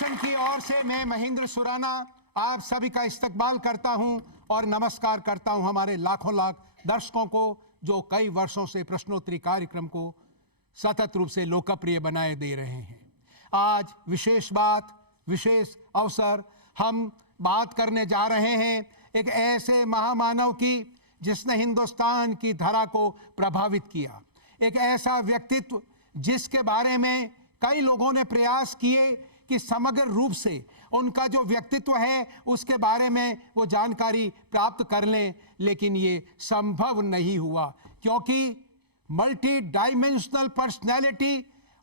Foundation की ओर से मैं महेंद्र सुराना आप सभी का इस्तकबाल करता हूं और नमस्कार करता हूं हमारे लाखों लाख दर्शकों को जो कई वर्षों से प्रश्नोत्तरी कार्यक्रम को सतत रूप से लोकप्रिय बनाए दे रहे हैं। आज विशेष अवसर हम बात करने जा रहे हैं एक ऐसे महामानव की जिसने हिंदुस्तान की धरा को प्रभावित किया, एक ऐसा व्यक्तित्व जिसके बारे में कई लोगों ने प्रयास किए कि समग्र रूप से उनका जो व्यक्तित्व है उसके बारे में वो जानकारी प्राप्त कर लें, लेकिन ये संभव नहीं हुआ क्योंकि मल्टी डायमेंशनल पर्सनैलिटी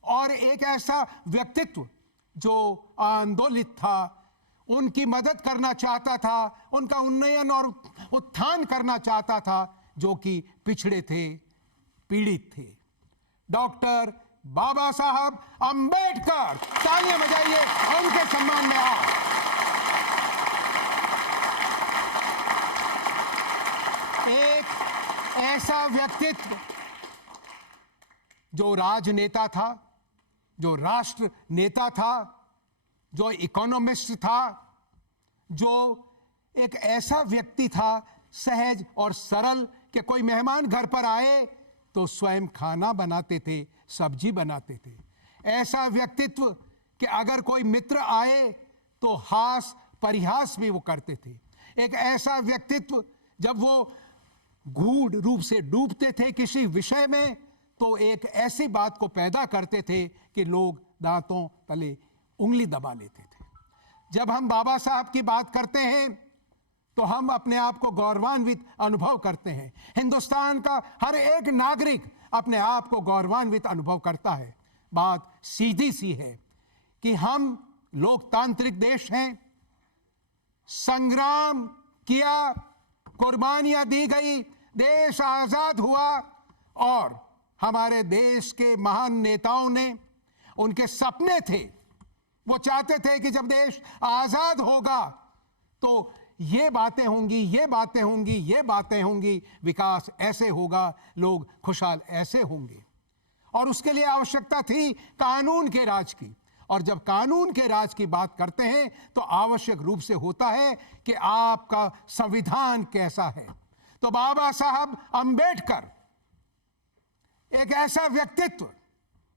और एक ऐसा व्यक्तित्व जो आंदोलित था, उनकी मदद करना चाहता था, उनका उन्नयन और उत्थान करना चाहता था, जो कि पिछड़े थे, पीड़ित थे। डॉक्टर बाबा साहब अंबेडकर, तालियां बजाइए उनके सम्मान में। आओ। एक ऐसा व्यक्तित्व जो राजनेता था, जो राष्ट्र नेता था, जो इकोनॉमिस्ट था, जो एक ऐसा व्यक्ति था सहज और सरल कि कोई मेहमान घर पर आए तो स्वयं खाना बनाते थे, सब्जी बनाते थे। ऐसा व्यक्तित्व कि अगर कोई मित्र आए तो हास परिहास भी वो करते थे। एक ऐसा व्यक्तित्व जब वो गूढ़ रूप से डूबते थे किसी विषय में तो एक ऐसी बात को पैदा करते थे कि लोग दांतों तले उंगली दबा लेते थे। जब हम बाबा साहब की बात करते हैं तो हम अपने आप को गौरवान्वित अनुभव करते हैं। हिंदुस्तान का हर एक नागरिक अपने आप को गौरवान्वित अनुभव करता है। बात सीधी सी है कि हम लोकतांत्रिक देश हैं, संग्राम किया, कुर्बानियां दी गई, देश आजाद हुआ और हमारे देश के महान नेताओं ने, उनके सपने थे, वो चाहते थे कि जब देश आजाद होगा तो ये बातें होंगी, ये बातें होंगी, ये बातें होंगी, विकास ऐसे होगा, लोग खुशहाल ऐसे होंगे। और उसके लिए आवश्यकता थी कानून के राज की। और जब कानून के राज की बात करते हैं तो आवश्यक रूप से होता है कि आपका संविधान कैसा है। तो बाबा साहब अंबेडकर एक ऐसा व्यक्तित्व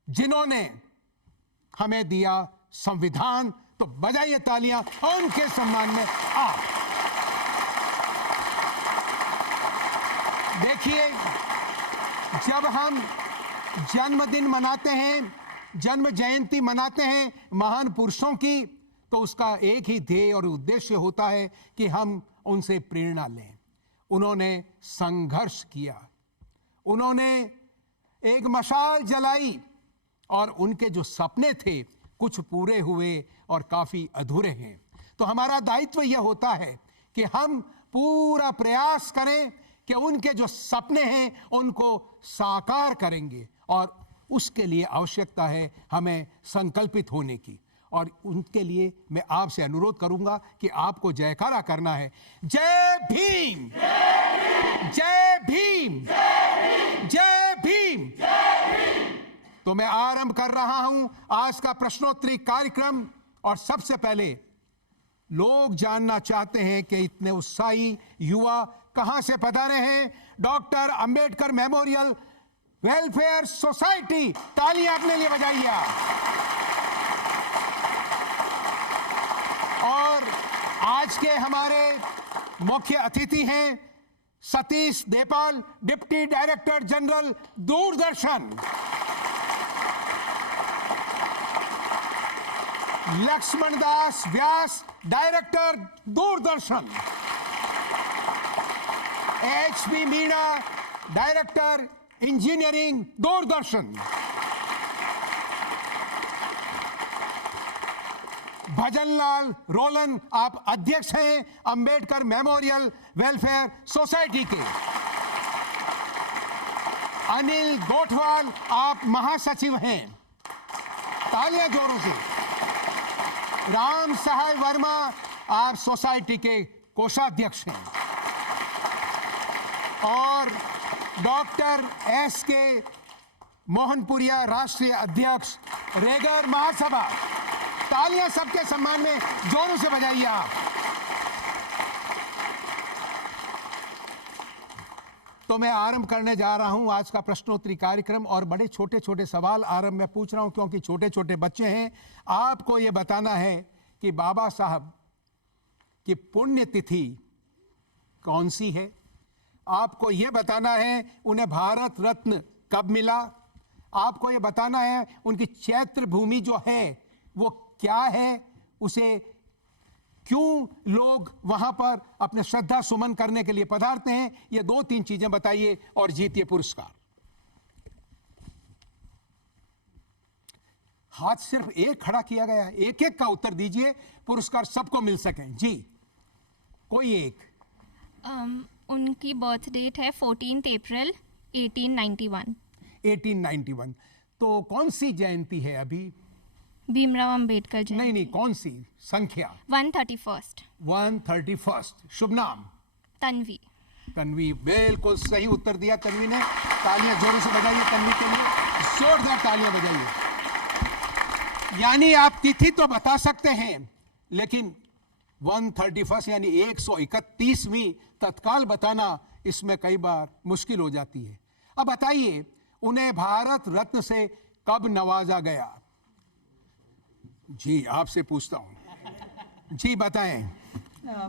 जिन्होंने हमें दिया संविधान, तो बजाइए तालियां उनके सम्मान में। आप देखिए, जब हम जन्मदिन मनाते हैं, जन्म जयंती मनाते हैं महान पुरुषों की, तो उसका एक ही ध्येय और उद्देश्य होता है कि हम उनसे प्रेरणा लें। उन्होंने संघर्ष किया, उन्होंने एक मशाल जलाई और उनके जो सपने थे कुछ पूरे हुए और काफी अधूरे हैं। तो हमारा दायित्व यह होता है कि हम पूरा प्रयास करें कि उनके जो सपने हैं उनको साकार करेंगे और उसके लिए आवश्यकता है हमें संकल्पित होने की। और उनके लिए मैं आपसे अनुरोध करूंगा कि आपको जयकारा करना है। जय भीम, जय भीम, जय भीम। तो मैं आरंभ कर रहा हूं आज का प्रश्नोत्तरी कार्यक्रम। और सबसे पहले लोग जानना चाहते हैं कि इतने उत्साही युवा कहां से पधारे हैं। Doctor Ambedkar memorial welfare society, तालियां अपने लिए बजाइए। और आज के हमारे मुख्य अतिथि हैं Satish Depal, deputy director general Doordarshan, Laxman Das Vyas, director Doordarshan, HP Meena, director engineering Doordarshan, Bhajanlal Rolan, आप अध्यक्ष हैं अंबेडकर मेमोरियल वेलफेयर सोसाइटी के, अनिल गोठवाल, आप महासचिव हैं, तालियां जोरों से। राम सहाय वर्मा, आप सोसाइटी के कोषाध्यक्ष हैं। और डॉक्टर SK मोहनपुरिया, राष्ट्रीय अध्यक्ष रेगर महासभा। तालियां सबके सम्मान में जोरों से बजाइए आप। तो मैं आरंभ करने जा रहा हूं आज का प्रश्नोत्तरी कार्यक्रम, और बड़े छोटे छोटे सवाल आरंभ में पूछ रहा हूं क्योंकि छोटे छोटे बच्चे हैं। आपको यह बताना है कि बाबा साहब की पुण्यतिथि कौन सी है। आपको यह बताना है उन्हें भारत रत्न कब मिला। आपको यह बताना है उनकी चैत्र भूमि जो है वो क्या है, उसे क्यों लोग वहां पर अपने श्रद्धा सुमन करने के लिए पधारते हैं। ये 2-3 चीजें बताइए और जीतिए पुरस्कार। हाथ सिर्फ एक खड़ा किया गया है, एक एक का उत्तर दीजिए, पुरस्कार सबको मिल सकें। जी, कोई एक। उनकी बर्थ डेट है 14 अप्रैल 1891। 1891। तो कौन सी जयंती है अभी? भीमराव अंबेडकर जयंती। नहीं, कौन सी संख्या? 131। 131। शुभ नाम? तन्वी। तन्वी, बिल्कुल सही उत्तर दिया तन्वी ने। तालियां जोरों से बजाइए तन्वी के लिए, जोरदार तालियां बजाइए। यानी आप तिथि तो बता सकते हैं, लेकिन 131 यानी 131वीं तत्काल बताना इसमें कई बार मुश्किल हो जाती है। अब बताइए उन्हें भारत रत्न से कब नवाजा गया? जी, आपसे पूछता हूं। जी बताएं।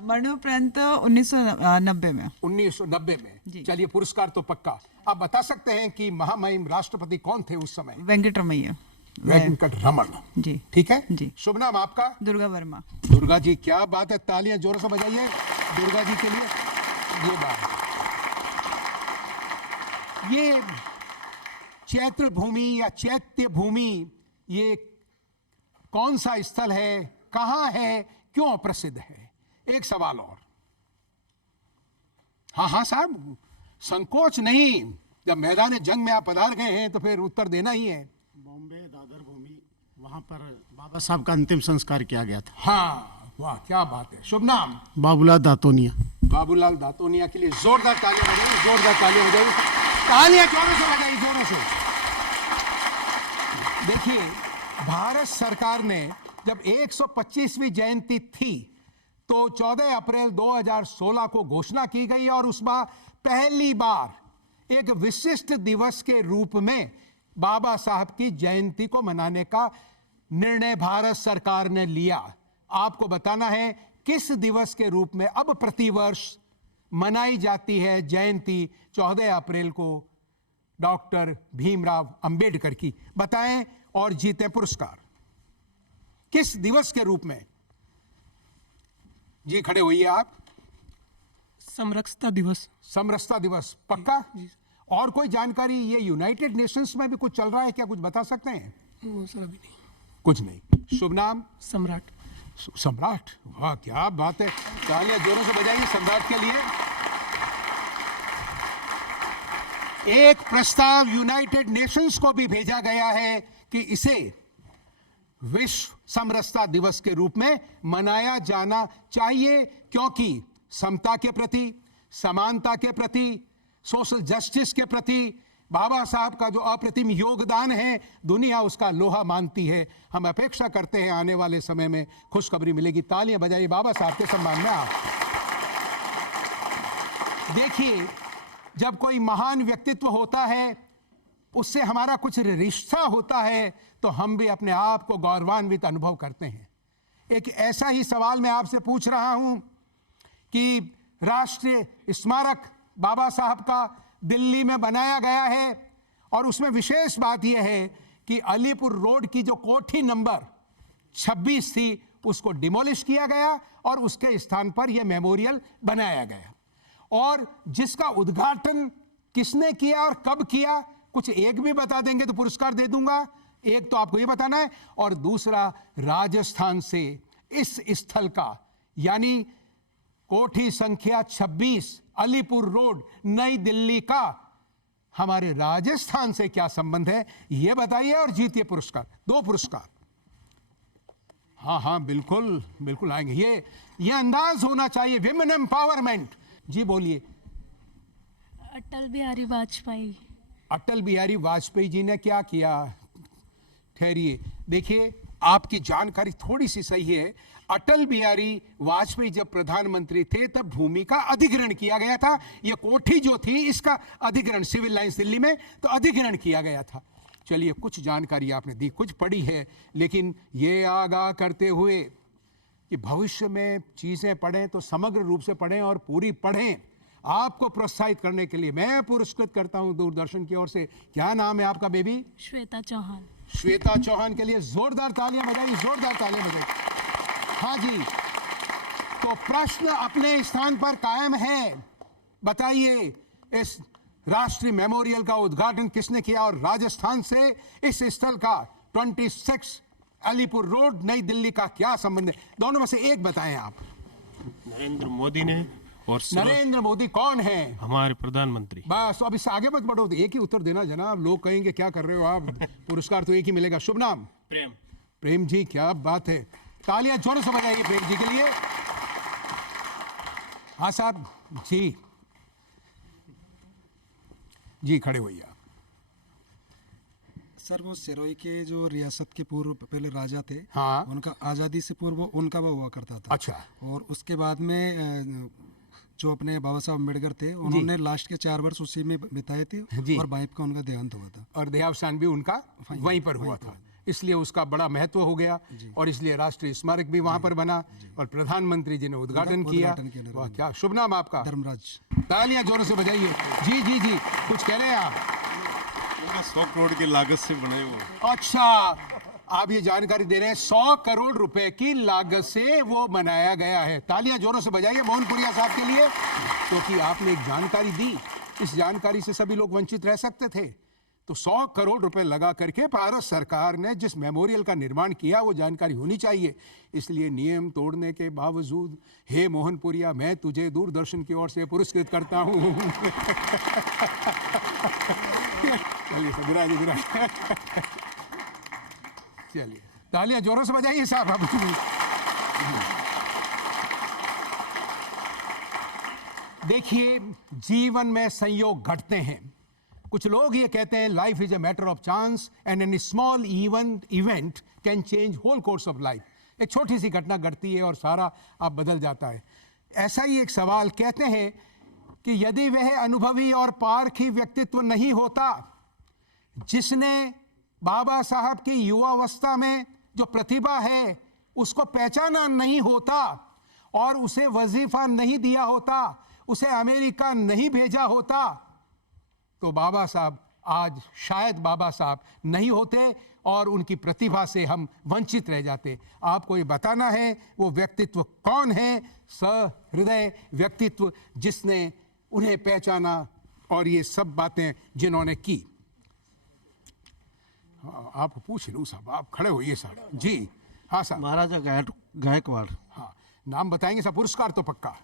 मरणोपरांत 1990 में। 1990 में। चलिए, पुरस्कार तो पक्का। आप बता सकते हैं कि महामहिम राष्ट्रपति कौन थे उस समय? वेंकटरमैया। वेंकटरमण जी। ठीक है जी। शुभ नाम आपका? दुर्गा वर्मा। दुर्गा जी, क्या बात है, तालियां जोरों से बजाइए दुर्गा जी के लिए। ये बात, ये चैत्र भूमि या चैत्य भूमि, ये कौन सा स्थल है, कहां है, क्यों प्रसिद्ध है? एक सवाल और। हाँ साहब, संकोच नहीं, जब मैदान जंग में आप पधार गए हैं तो फिर उत्तर देना ही है। बॉम्बे दादर भूमि, वहां पर बाबा साहब का अंतिम संस्कार किया गया था। हाँ, वाह क्या बात है। शुभ नाम? बाबूलाल दातोनिया। बाबूलाल दातोनिया के लिए जोरदार तालियां बजाइए, जोरदार तालियां बजाइए, तालियां जोरों से बजाइए, जोरों से। देखिए, भारत सरकार ने जब 125वीं जयंती थी तो 14 अप्रैल 2016 को घोषणा की गई, और उस बार पहली बार एक विशिष्ट दिवस के रूप में बाबा साहब की जयंती को मनाने का निर्णय भारत सरकार ने लिया। आपको बताना है किस दिवस के रूप में अब प्रतिवर्ष मनाई जाती है जयंती 14 अप्रैल को डॉक्टर भीमराव अंबेडकर की। बताएं और जीते पुरस्कार। किस दिवस के रूप में? जी, खड़े होइए आप। समरसता दिवस। समरसता दिवस, पक्का? और कोई जानकारी? ये यूनाइटेड नेशंस में भी कुछ चल रहा है क्या, कुछ बता सकते हैं? सर अभी नहीं। कुछ नहीं। शुभ नाम? सम्राट। सम्राट, वाह क्या बात है, तालियां जोरों से बजाइए सम्राट के लिए। एक प्रस्ताव यूनाइटेड नेशंस को भी भेजा गया है कि इसे विश्व समरसता दिवस के रूप में मनाया जाना चाहिए, क्योंकि समता के प्रति, समानता के प्रति, सोशल जस्टिस के प्रति बाबा साहब का जो अप्रतिम योगदान है, दुनिया उसका लोहा मानती है। हम अपेक्षा करते हैं आने वाले समय में खुशखबरी मिलेगी। तालियां बजाइए बाबा साहब के सम्मान में आप। देखिए, जब कोई महान व्यक्तित्व होता है, उससे हमारा कुछ रिश्ता होता है, तो हम भी अपने आप को गौरवान्वित अनुभव करते हैं। एक ऐसा ही सवाल मैं आपसे पूछ रहा हूं कि राष्ट्रीय स्मारक बाबा साहब का दिल्ली में बनाया गया है, और उसमें विशेष बात यह है कि अलीपुर रोड की जो कोठी नंबर 26 थी उसको डिमोलिश किया गया और उसके स्थान पर यह मेमोरियल बनाया गया। और जिसका उद्घाटन किसने किया और कब किया, कुछ एक भी बता देंगे तो पुरस्कार दे दूंगा। एक तो आपको यह बताना है, और दूसरा राजस्थान से इस स्थल का, यानी कोठी संख्या 26 अलीपुर रोड नई दिल्ली का, हमारे राजस्थान से क्या संबंध है, यह बताइए और जीतिए पुरस्कार। 2 पुरस्कार। हाँ बिल्कुल बिल्कुल आएंगे। ये अंदाज होना चाहिए, विमेन एम्पावरमेंट। जी बोलिए। अटल बिहारी वाजपेयी। अटल बिहारी वाजपेयी जी ने क्या किया? ठहरिए, देखिए आपकी जानकारी थोड़ी सी सही है। अटल बिहारी वाजपेयी जब प्रधानमंत्री थे तब भूमि का अधिग्रहण किया गया था। यह कोठी जो थी इसका अधिग्रहण सिविल लाइंस दिल्ली में तो अधिग्रहण किया गया था। चलिए, कुछ जानकारी आपने दी, कुछ पढ़ी है, लेकिन ये आगाह करते हुए कि भविष्य में चीजें पढ़ें तो समग्र रूप से पढ़ें और पूरी पढ़ें। आपको प्रोत्साहित करने के लिए मैं पुरस्कृत करता हूं दूरदर्शन की ओर से। क्या नाम है आपका बेबी? श्वेता चौहान। श्वेता चौहान के लिए जोरदार तालियां बजाइए, जोरदार तालियां बजाइए। हाँ जी, तो प्रश्न अपने स्थान पर कायम है। बताइए, इस राष्ट्रीय मेमोरियल का उद्घाटन किसने किया और राजस्थान से इस स्थल का 26 अलीपुर रोड नई दिल्ली का क्या संबंध है? दोनों में से एक बताएं आप। नरेंद्र मोदी ने। और नरेंद्र मोदी कौन है? हमारे प्रधानमंत्री। बस, अब इससे आगे मत बढ़ो, एक ही उत्तर देना जनाब। लोग कहेंगे क्या कर रहे हो आप, पुरस्कार तो एक ही मिलेगा। शुभ नाम? प्रेम। प्रेम जी, क्या बात है, तालियां जोरों से बजाइए प्रेम जी के लिए। हाँ साहब जी, जी खड़े होइए आप। सर, वो सिरोही के जो रियासत के पूर्व पहले राजा थे, हाँ, उनका आज़ादी से पूर्व उनका वो हुआ करता था। अच्छा। और उसके बाद में जो अपने बाबा साहब अम्बेडकर थे, उन्होंने लास्ट के 4 वर्ष उसी में बिताए थे और वाइफ का उनका देहांत हुआ था। और देहावसान भी उनका वहीं पर हुआ था, इसलिए उसका बड़ा महत्व हो गया और इसलिए राष्ट्रीय स्मारक भी वहां पर बना और प्रधानमंत्री जी ने उद्घाटन किया। वाह, क्या शुभ नाम आपका? धर्मराज। तालियां जोरों से बजाइए। जी जी जी, कुछ कह रहे हैं आप? 100 करोड़ की लागत से बनाए वो। अच्छा, आप ये जानकारी दे रहे हैं 100 करोड़ रुपए की लागत से वो बनाया गया है। तालियां जोरों से बजाइए मोहनपुरिया साहब के लिए, क्योंकि आपने एक जानकारी दी, इस जानकारी से सभी लोग वंचित रह सकते थे। तो 100 करोड़ रुपए लगा करके भारत सरकार ने जिस मेमोरियल का निर्माण किया वो जानकारी होनी चाहिए। इसलिए नियम तोड़ने के बावजूद हे मोहनपुरिया, मैं तुझे दूरदर्शन की ओर से पुरस्कृत करता हूं। चलिए, तालियां जोरों से बजाइए साहब। देखिए, जीवन में संयोग घटते हैं। कुछ लोग ये कहते हैं life is a matter of chance and any small event can change whole course of life. एक छोटी सी घटना घटती है और सारा आप बदल जाता है। ऐसा ही एक सवाल कहते हैं कि यदि वह अनुभवी और पारखी व्यक्तित्व नहीं होता जिसने बाबा साहब की युवावस्था में जो प्रतिभा है उसको पहचाना नहीं होता और उसे वजीफा नहीं दिया होता, उसे अमेरिका नहीं भेजा होता, तो बाबा साहब आज शायद बाबा साहब नहीं होते और उनकी प्रतिभा से हम वंचित रह जाते। आपको ये बताना है वो व्यक्तित्व कौन है, सहृदय व्यक्तित्व जिसने उन्हें पहचाना और ये सब बातें जिन्होंने की। आप पूछ लूँ साहब, आप खड़े होइए साहब। जी हाँ साहब। महाराजा गायकवाड़। हाँ, नाम बताएंगे साहब, पुरस्कार तो पक्का।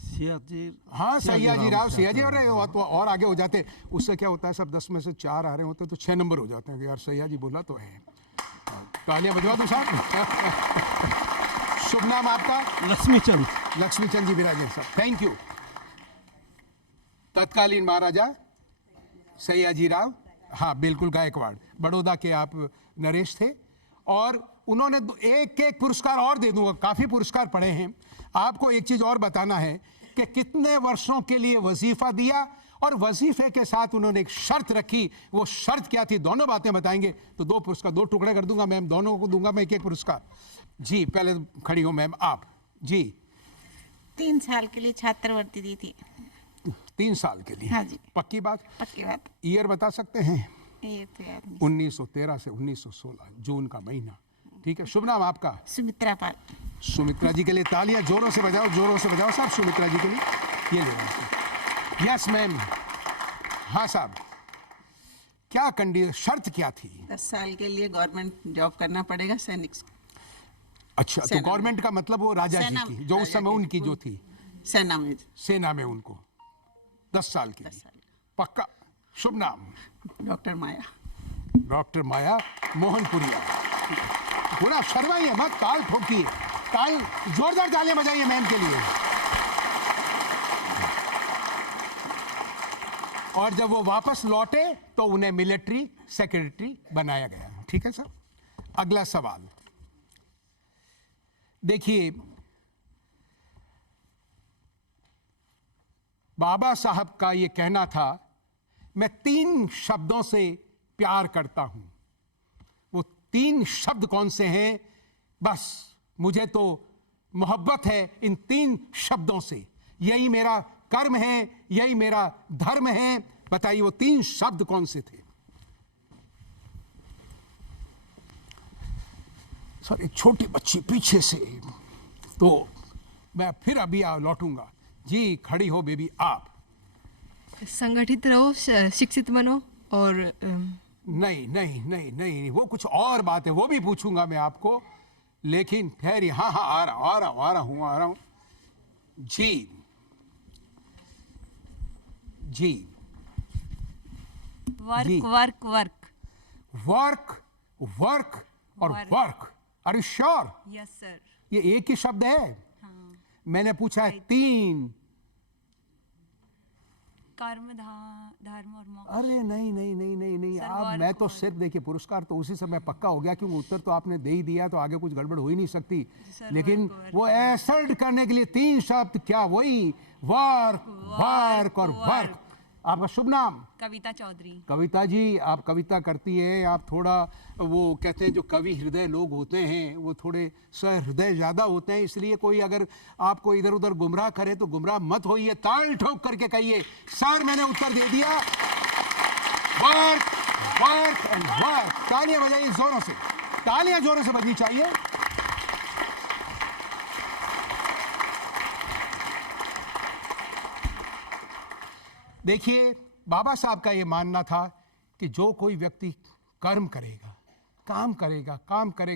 सयाजी। हाँ, सयाजी राव, सयाजी। और आगे हो जाते, उससे क्या होता है सब 10 में से 4 आ रहे होते तो 6 नंबर हो जाते हैं। यार सयाजी बोला तो है। तालियां बजवा दो साहब। शुभ नाम आपका? लक्ष्मीचंद। लक्ष्मीचंद जी विराजे साहब, थैंक यू। तत्कालीन महाराजा सयाजी राव, हाँ बिल्कुल, गायकवाड़, बड़ौदा के आप नरेश थे और उन्होंने एक एक पुरस्कार और दे दूंगा, काफी पुरस्कार पड़े हैं। आपको एक चीज और बताना है कि कितने वर्षों के लिए वजीफा दिया और वजीफे के साथ उन्होंने एक शर्त रखी। वो शर्त क्या थी, दोनों बातें बताएंगे तो 2 पुरस्कार, 2 टुकड़े कर दूंगा मैम, दोनों को दूंगा मैं एक पुरस्कार। जी पहले खड़ी हो मैम आप। जी 3 साल के लिए छात्रवृत्ति दी थी। 3 साल के लिए? हाँ जी। पक्की बात? पक्की बात। ईयर बता सकते हैं? ये तो याद नहीं। 1913 से 1916, जून का महीना। ठीक है, शुभ नाम आपका? सुमित्रा पाल। सुमित्रा जी के लिए तालियां जोरों से बजाओ, जोरों से बजाओ साहब सुमित्रा जी के लिए। ये ले यस मैम। हाँ साहब, क्या कंडीशन, शर्त क्या थी? 10 साल के लिए गवर्नमेंट जॉब करना पड़ेगा सैनिक। अच्छा, तो गवर्नमेंट का मतलब वो राजा जी की, जो उस समय उनकी जो थी सेना में उनको 10 साल की। पक्का? शुभ नाम? डॉक्टर माया। डॉक्टर माया मोहनपुरिया। पूरा शर्माइए मत, ताल ठोकिए, ताल जोरदार तालियां बजाइए मैम के लिए। और जब वो वापस लौटे तो उन्हें मिलिट्री सेक्रेटरी बनाया गया। ठीक है सर, अगला सवाल देखिए, बाबा साहब का ये कहना था, मैं 3 शब्दों से प्यार करता हूं। वो 3 शब्द कौन से हैं? बस मुझे तो मोहब्बत है इन 3 शब्दों से, यही मेरा कर्म है, यही मेरा धर्म है। बताइए वो 3 शब्द कौन से थे? सर एक छोटी बच्ची पीछे से, तो मैं फिर अभी लौटूंगा। जी खड़ी हो बेबी आप। संगठित रहो, शिक्षित बनो और नहीं नहीं नहीं नहीं, वो कुछ और बात है, वो भी पूछूंगा मैं आपको, लेकिन खैर हाँ हाँ आ रहा हूं। जी जी वर्क जी। वर्क वर्क वर्क वर्क और work. Are you sure? Yes sir. ये एक ही शब्द है? हाँ। मैंने पूछा है 3। कर्म धर्म और मोक्ष। अरे नहीं नहीं नहीं नहीं नहीं, सर, आप वर्क मैं तो वर्क। सिर्फ देखिए पुरस्कार तो उसी समय पक्का हो गया, क्योंकि उत्तर तो आपने दे ही दिया, तो आगे कुछ गड़बड़ हो ही नहीं सकती। सर, लेकिन वर्क वर्क। वो एसर्ट करने के लिए 3 शब्द, क्या वही वर्क वर्क और वर्क। आपका शुभ नाम? कविता चौधरी। कविता जी, आप कविता करती है, आप थोड़ा वो कहते हैं जो कवि हृदय लोग होते हैं वो थोड़े सहृदय ज़्यादा होते हैं, इसलिए कोई अगर आपको इधर उधर गुमराह करे तो गुमराह मत होइए, ताल ठोक करके कहिए सर मैंने उत्तर दे दिया। Work work and work. तालियां बजाइए जोरों से, तालियां जोरों से बजनी चाहिए। देखिए बाबा साहब का ये मानना था कि जो कोई व्यक्ति कर्म करेगा, काम करेगा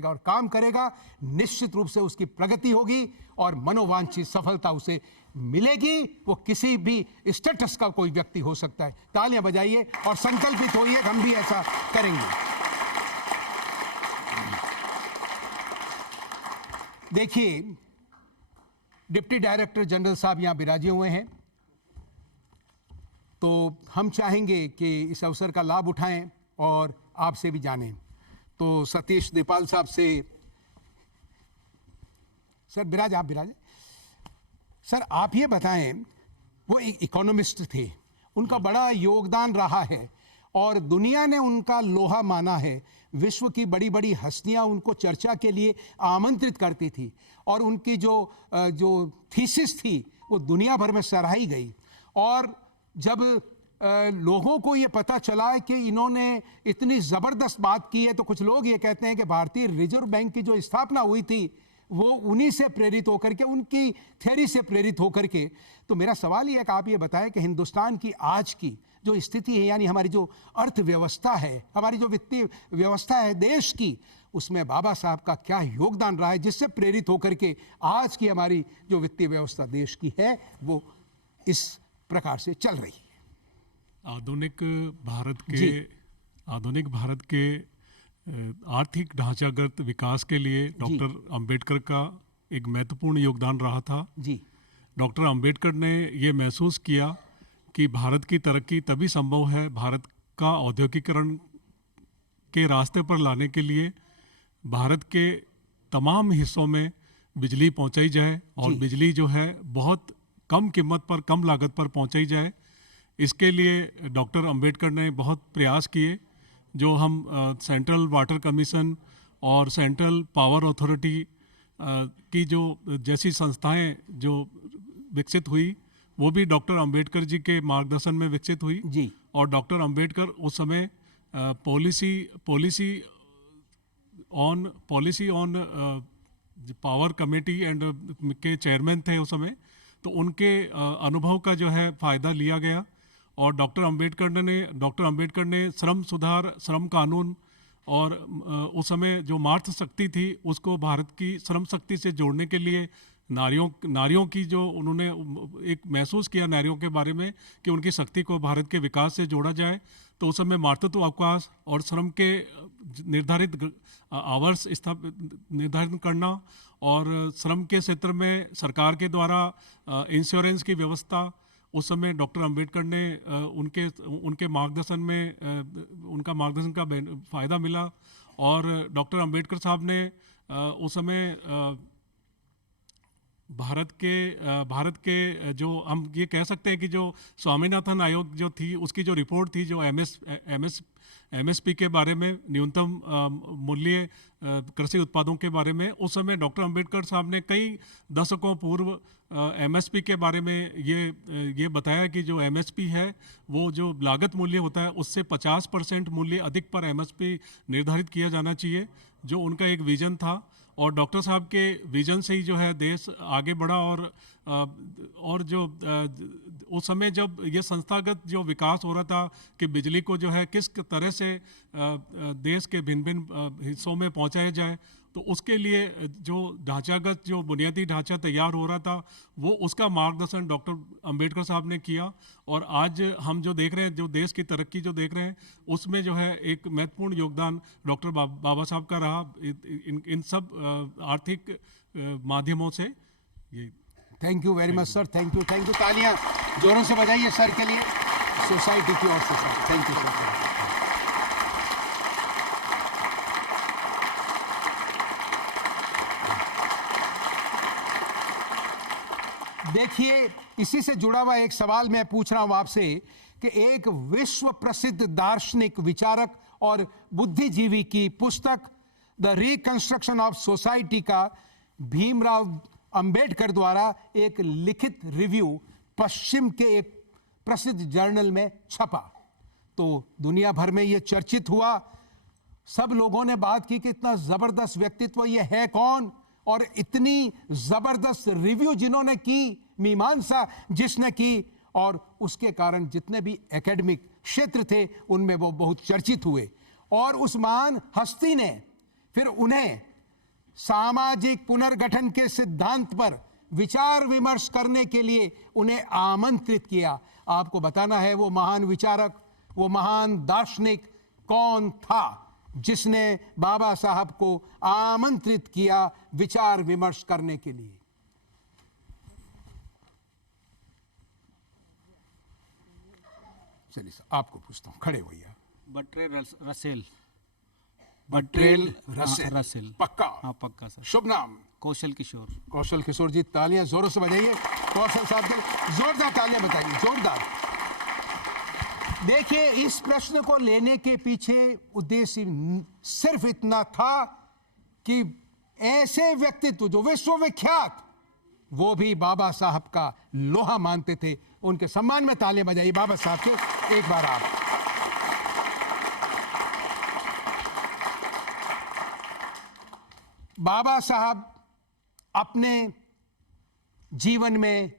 और काम करेगा, निश्चित रूप से उसकी प्रगति होगी और मनोवांछित सफलता उसे मिलेगी। वो किसी भी स्टेटस का कोई व्यक्ति हो सकता है। तालियां बजाइए और संकल्पित होइए, हम भी ऐसा करेंगे। देखिए डिप्टी डायरेक्टर जनरल साहब यहां विराजे हुए हैं, तो हम चाहेंगे कि इस अवसर का लाभ उठाएं और आपसे भी जानें। तो सतीश देपाल साहब से, सर विराज, आप विराजे। सर आप ये बताएं, वो एक इकोनॉमिस्ट थे, उनका बड़ा योगदान रहा है और दुनिया ने उनका लोहा माना है। विश्व की बड़ी बड़ी हस्तियां उनको चर्चा के लिए आमंत्रित करती थी और उनकी जो थीसिस थी वो दुनिया भर में सराही गई। और जब लोगों को ये पता चला कि इन्होंने इतनी ज़बरदस्त बात की है, तो कुछ लोग ये कहते हैं कि भारतीय रिजर्व बैंक की जो स्थापना हुई थी वो उन्हीं से प्रेरित होकर के, उनकी थ्योरी से प्रेरित होकर के। तो मेरा सवाल ये है कि आप ये बताएं कि हिंदुस्तान की आज की जो स्थिति है, यानी हमारी जो अर्थव्यवस्था है, हमारी जो वित्तीय व्यवस्था है देश की, उसमें बाबा साहब का क्या योगदान रहा है जिससे प्रेरित होकर के आज की हमारी जो वित्तीय व्यवस्था देश की है वो इस प्रकार से चल रही है। आधुनिक भारत के आर्थिक ढांचागत विकास के लिए डॉक्टर अंबेडकर का एक महत्वपूर्ण योगदान रहा था। जी। डॉक्टर अंबेडकर ने ये महसूस किया कि भारत की तरक्की तभी संभव है, भारत का औद्योगिकरण के रास्ते पर लाने के लिए भारत के तमाम हिस्सों में बिजली पहुंचाई जाए और बिजली जो है बहुत कम कीमत पर, कम लागत पर पहुंचाई जाए। इसके लिए डॉक्टर अंबेडकर ने बहुत प्रयास किए, जो हम सेंट्रल वाटर कमीशन और सेंट्रल पावर अथॉरिटी की जो जैसी संस्थाएं जो विकसित हुई, वो भी डॉक्टर अंबेडकर जी के मार्गदर्शन में विकसित हुई। जी। और डॉक्टर अंबेडकर उस समय policy on power committee and के चेयरमैन थे उस समय। तो उनके अनुभव का जो है फ़ायदा लिया गया और डॉक्टर अंबेडकर ने श्रम कानून और उस समय जो मातृ शक्ति थी उसको भारत की श्रम शक्ति से जोड़ने के लिए नारियों की जो उन्होंने एक महसूस किया नारियों के बारे में कि उनकी शक्ति को भारत के विकास से जोड़ा जाए। तो उस समय मातृत्व अवकाश और श्रम के निर्धारित आवर्स निर्धारित करना और श्रम के क्षेत्र में सरकार के द्वारा इंश्योरेंस की व्यवस्था, उस समय डॉक्टर अंबेडकर ने उनके मार्गदर्शन में उनका मार्गदर्शन का फ़ायदा मिला। और डॉक्टर अंबेडकर साहब ने उस समय भारत के जो हम ये कह सकते हैं कि जो स्वामीनाथन आयोग जो थी उसकी जो रिपोर्ट थी जो एमएसपी के बारे में, न्यूनतम मूल्य कृषि उत्पादों के बारे में, उस समय डॉक्टर अंबेडकर साहब ने कई दशकों पूर्व एमएसपी के बारे में ये बताया कि जो एमएसपी है वो जो लागत मूल्य होता है उससे 50% मूल्य अधिक पर एमएसपी निर्धारित किया जाना चाहिए, जो उनका एक विजन था। और डॉक्टर साहब के विजन से ही जो है देश आगे बढ़ा और जो उस समय जब ये संस्थागत जो विकास हो रहा था कि बिजली को जो है किस तरह से देश के भिन्न भिन्न हिस्सों में पहुंचाया जाए, तो उसके लिए जो ढांचागत जो बुनियादी ढांचा तैयार हो रहा था वो उसका मार्गदर्शन डॉक्टर अंबेडकर साहब ने किया। और आज हम जो देख रहे हैं, जो देश की तरक्की जो देख रहे हैं, उसमें जो है एक महत्वपूर्ण योगदान डॉक्टर बाबा साहब का रहा इन सब आर्थिक माध्यमों से। ये thank you very much sir, thank you. तालियां जोरों से बजाइए सर के लिए, सोसाइटी की ओर से सर। Thank you sir. देखिए, इसी से जुड़ा हुआ एक सवाल मैं पूछ रहा हूं आपसे कि एक विश्व प्रसिद्ध दार्शनिक, विचारक और बुद्धिजीवी की पुस्तक द रिकंस्ट्रक्शन ऑफ सोसाइटी का भीमराव अंबेडकर द्वारा एक लिखित रिव्यू पश्चिम के एक प्रसिद्ध जर्नल में छपा, तो दुनिया भर में यह चर्चित हुआ। सब लोगों ने बात की कि इतना जबरदस्त व्यक्तित्व ये है कौन, और इतनी जबरदस्त रिव्यू जिन्होंने की, मीमांसा जिसने की, और उसके कारण जितने भी एकेडमिक क्षेत्र थे उनमें वो बहुत चर्चित हुए। और उस महान हस्ती ने फिर उन्हें सामाजिक पुनर्गठन के सिद्धांत पर विचार विमर्श करने के लिए उन्हें आमंत्रित किया। आपको बताना है वो महान विचारक, वो महान दार्शनिक कौन था जिसने बाबा साहब को आमंत्रित किया विचार विमर्श करने के लिए। चलिए आपको पूछता हूं, खड़े होइए। बटरेल रसेल। पक्का? हाँ पक्का सर। शुभ नाम? कौशल किशोर जी। तालियां जोरों से बजाइए कौशल साहब के, जोरदार तालियां बताइए, जोरदार। देखिए, इस प्रश्न को लेने के पीछे उद्देश्य सिर्फ इतना था कि ऐसे व्यक्तित्व जो विश्वविख्यात, वो भी बाबा साहब का लोहा मानते थे, उनके सम्मान में तालियां बजाइए बाबा साहब के एक बार आप। बाबा साहब अपने जीवन में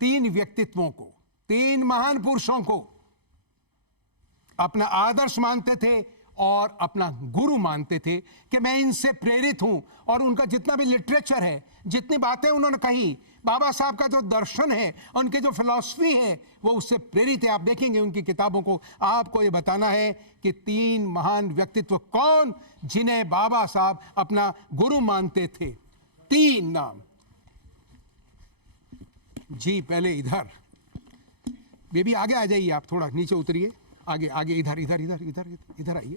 3 व्यक्तित्वों को, 3 महान पुरुषों को अपना आदर्श मानते थे और अपना गुरु मानते थे कि मैं इनसे प्रेरित हूं। और उनका जितना भी लिटरेचर है, जितनी बातें उन्होंने कही, बाबा साहब का जो दर्शन है, उनके जो फिलॉसफी है, वो उससे प्रेरित है। आप देखेंगे उनकी किताबों को। आपको ये बताना है कि 3 महान व्यक्तित्व कौन जिन्हें बाबा साहब अपना गुरु मानते थे। 3 नाम जी। पहले इधर बेबी आगे आ जाइए, आप थोड़ा नीचे उतरिए, आगे इधर आइए,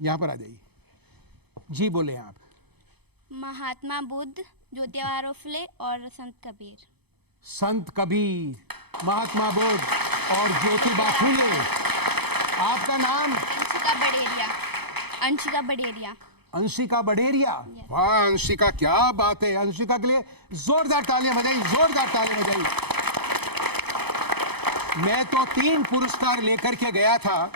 यहां पर आ जाइए जी। बोले आप। महात्मा बुद्ध, ज्योतिबा फुले और संत कबीर। संत कबीर, महात्मा बुद्ध और ज्योतिबा फुले। आपका नाम? अंशिका बड़ेरिया। वाह अंशिका, क्या बात है। अंशिका के लिए जोरदार तालियां बजाइए। मैं तो 3 पुरस्कार लेकर के गया था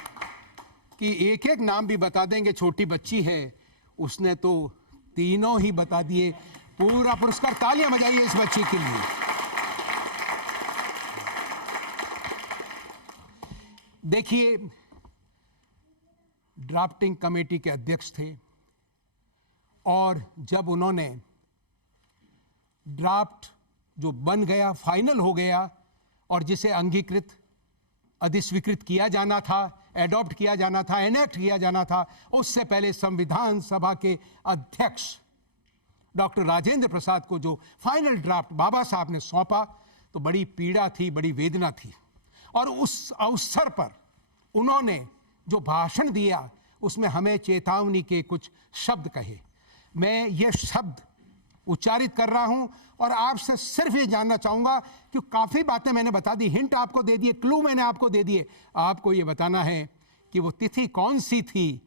कि एक एक नाम भी बता देंगे, छोटी बच्ची है, उसने तो तीनों ही बता दिए। पूरा पुरस्कार, तालियां बजाइए इस बच्ची के लिए। देखिए, ड्राफ्टिंग कमेटी के अध्यक्ष थे, और जब उन्होंने ड्राफ्ट जो बन गया, फाइनल हो गया, और जिसे अंगीकृत, अधिस्वीकृत किया जाना था, एडॉप्ट किया जाना था, एनेक्ट किया जाना था, उससे पहले संविधान सभा के अध्यक्ष डॉक्टर राजेंद्र प्रसाद को जो फाइनल ड्राफ्ट बाबा साहब ने सौंपा, तो बड़ी पीड़ा थी, बड़ी वेदना थी। और उस अवसर पर उन्होंने जो भाषण दिया, उसमें हमें चेतावनी के कुछ शब्द कहे। मैं ये शब्द उच्चारित कर रहा हूं और आपसे सिर्फ ये जानना चाहूंगा कि काफ़ी बातें मैंने बता दी, हिंट आपको दे दिए, क्लू मैंने आपको दे दिए। आपको ये बताना है कि वो तिथि कौन सी थी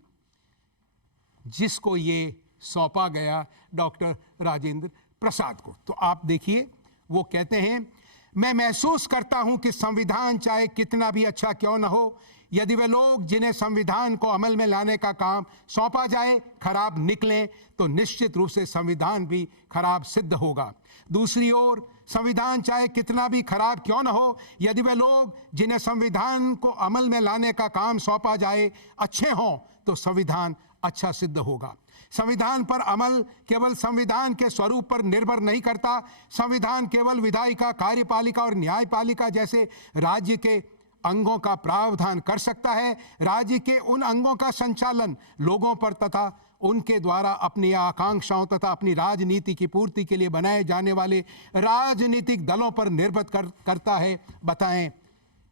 जिसको ये सौंपा गया डॉक्टर राजेंद्र प्रसाद को। तो आप देखिए, वो कहते हैं, मैं महसूस करता हूं कि संविधान चाहे कितना भी अच्छा क्यों न हो, यदि वे लोग जिन्हें संविधान को अमल में लाने का काम सौंपा जाए खराब निकलें तो निश्चित रूप से संविधान भी खराब सिद्ध होगा। दूसरी ओर संविधान चाहे कितना भी खराब क्यों न हो, यदि वे लोग जिन्हें संविधान को अमल में लाने का काम सौंपा जाए अच्छे हों तो संविधान अच्छा सिद्ध होगा। संविधान पर अमल केवल संविधान के स्वरूप पर निर्भर नहीं करता। संविधान केवल विधायिका, कार्यपालिका और न्यायपालिका जैसे राज्य के अंगों का प्रावधान कर सकता है। राज्य के उन अंगों का संचालन लोगों पर तथा उनके द्वारा अपनी आकांक्षाओं तथा अपनी राजनीति की पूर्ति के लिए बनाए जाने वाले राजनीतिक दलों पर निर्भर करता है। बताएं,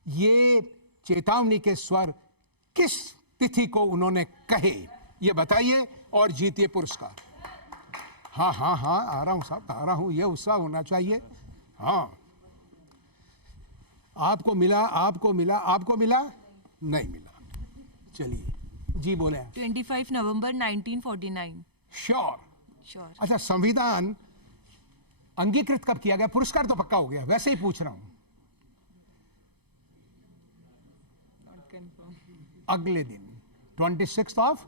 ये चेतावनी के स्वर किस तिथि को उन्होंने कहे, ये बताइए और जीतिए पुरस्कार। हाँ हाँ हाँ, आ रहा हूं साहब, आ रहा हूं, ये उत्साह होना चाहिए। हाँ, आपको मिला, आपको मिला, आपको मिला, नहीं मिला। चलिए जी बोले। 25 नवंबर 1949। श्योर। अच्छा, संविधान अंगीकृत कब किया गया? पुरस्कार तो पक्का हो गया, वैसे ही पूछ रहा हूं। अगले दिन 26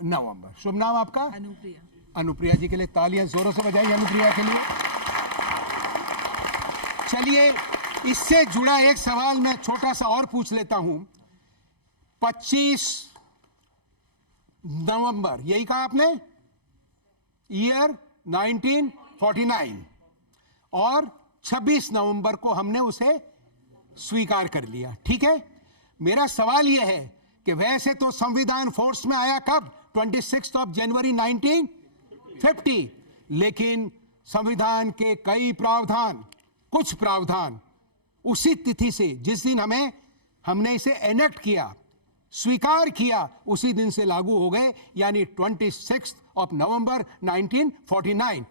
नवंबर। शुभ नाम आपका? अनुप्रिया। अनुप्रिया जी के लिए तालियां जोरों से बजाइए, अनुप्रिया के लिए। चलिए, इससे जुड़ा एक सवाल मैं छोटा सा और पूछ लेता हूं। 25 नवंबर, यही कहा आपने, ईयर 1949, और 26 नवंबर को हमने उसे स्वीकार कर लिया। ठीक है, मेरा सवाल यह है कि वैसे तो संविधान फोर्स में आया कब? 26 जनवरी 1950, लेकिन संविधान के कई प्रावधान, कुछ प्रावधान उसी तिथि से, जिस दिन हमने इसे एनेक्ट किया, स्वीकार किया, उसी दिन से लागू हो गए, यानी 26 नवंबर 1949।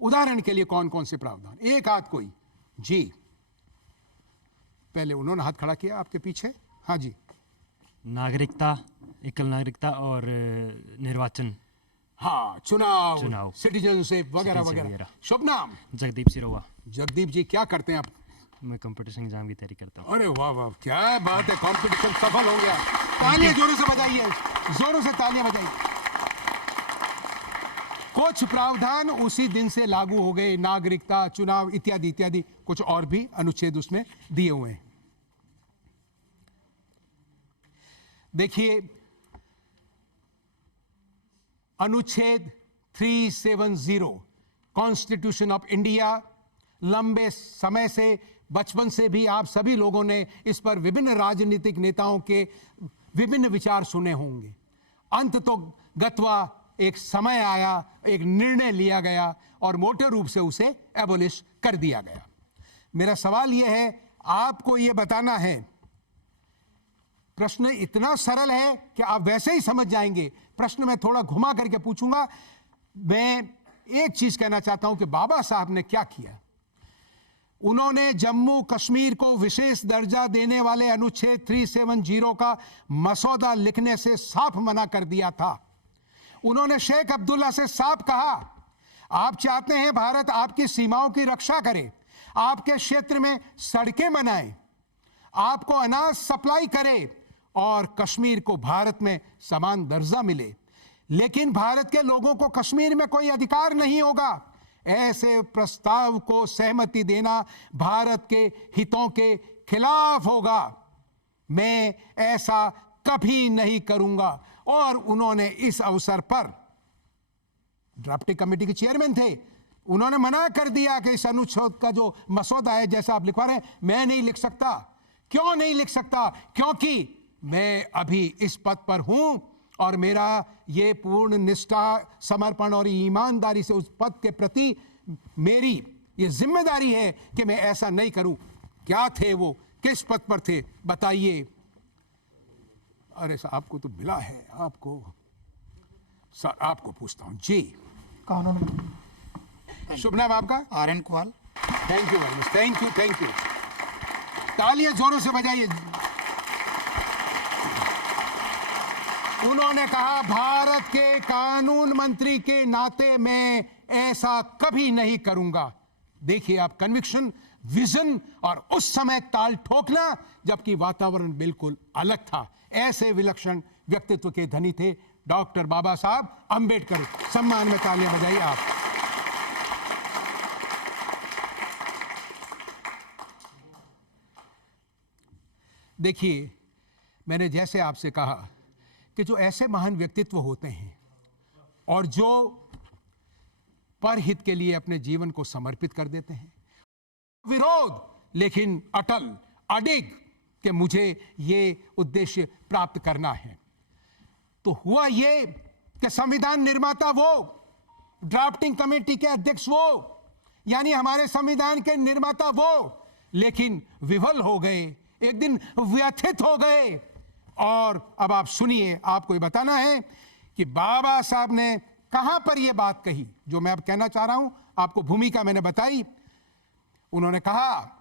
उदाहरण के लिए कौन कौन से प्रावधान? एक हाथ कोई जी, पहले उन्होंने हाथ खड़ा किया आपके पीछे। हाँ जी। नागरिकता, एकल नागरिकता और निर्वाचन। हाँ, चुनाव, सिटीजनशिप वगैरह वगैरह। शुभ नाम? जगदीप सिरोवा। जगदीप जी क्या करते हैं आप? मैं कंपटीशन एग्जाम की तैयारी करता हूँ। अरे वाह वाह, क्या बात है, कंपटीशन सफल हो गया। तालियां जोरों से बजाइए, जोरों से तालियां बजाइए। कुछ प्रावधान उसी दिन से लागू हो गए, नागरिकता, चुनाव इत्यादि इत्यादि, कुछ और भी अनुच्छेद उसमें दिए हुए हैं। देखिए, अनुच्छेद 370 कॉन्स्टिट्यूशन ऑफ इंडिया, लंबे समय से, बचपन से भी आप सभी लोगों ने इस पर विभिन्न राजनीतिक नेताओं के विभिन्न विचार सुने होंगे। अंत तो गत्वा एक समय आया, एक निर्णय लिया गया और मोटे रूप से उसे एबोलिश कर दिया गया। मेरा सवाल यह है, आपको यह बताना है, प्रश्न इतना सरल है कि आप वैसे ही समझ जाएंगे। प्रश्न मैं थोड़ा घुमा करके पूछूंगा। मैं एक चीज कहना चाहता हूं कि बाबा साहब ने क्या किया। उन्होंने जम्मू कश्मीर को विशेष दर्जा देने वाले अनुच्छेद 370 का मसौदा लिखने से साफ मना कर दिया था। उन्होंने शेख अब्दुल्ला से साफ कहा, आप चाहते हैं भारत आपकी सीमाओं की रक्षा करे, आपके क्षेत्र में सड़कें बनाए, आपको अनाज सप्लाई करे और कश्मीर को भारत में समान दर्जा मिले, लेकिन भारत के लोगों को कश्मीर में कोई अधिकार नहीं होगा। ऐसे प्रस्ताव को सहमति देना भारत के हितों के खिलाफ होगा। मैं ऐसा कभी नहीं करूंगा। और उन्होंने इस अवसर पर, ड्राफ्टिंग कमेटी के चेयरमैन थे, उन्होंने मना कर दिया कि इस अनुच्छेद का जो मसौदा है, जैसा आप लिखवा रहे हैं, मैं नहीं लिख सकता। क्यों नहीं लिख सकता? क्योंकि मैं अभी इस पद पर हूं और मेरा ये पूर्ण निष्ठा, समर्पण और ईमानदारी से उस पद के प्रति मेरी ये जिम्मेदारी है कि मैं ऐसा नहीं करूं। क्या थे वो? किस पद पर थे? बताइए। अरे सर आपको तो मिला है, आपको सर आपको पूछता हूं जी। कानून शुभ नाम आपका? RN Kuhal. Thank you very much, thank you. तालियां जोरों से बजाइए। उन्होंने कहा भारत के कानून मंत्री के नाते मैं ऐसा कभी नहीं करूंगा। देखिए आप, कन्विक्शन, विजन और उस समय ताल ठोकना जबकि वातावरण बिल्कुल अलग था। ऐसे विलक्षण व्यक्तित्व के धनी थे डॉक्टर बाबा साहब अंबेडकर। सम्मान में तालियां बजाइए आप। देखिए, मैंने जैसे आपसे कहा कि जो ऐसे महान व्यक्तित्व होते हैं और जो परहित के लिए अपने जीवन को समर्पित कर देते हैं, विरोध लेकिन अटल, अडिग कि मुझे ये उद्देश्य प्राप्त करना है, तो हुआ ये कि संविधान निर्माता वो, ड्राफ्टिंग कमेटी के अध्यक्ष वो, यानी हमारे संविधान के निर्माता वो, लेकिन विफल हो गए, एक दिन व्यथित हो गए। और अब आप सुनिए, आपको ये बताना है कि बाबा साहब ने कहां पर यह बात कही जो मैं अब कहना चाह रहा हूं। आपको भूमिका मैंने बताई। उन्होंने कहा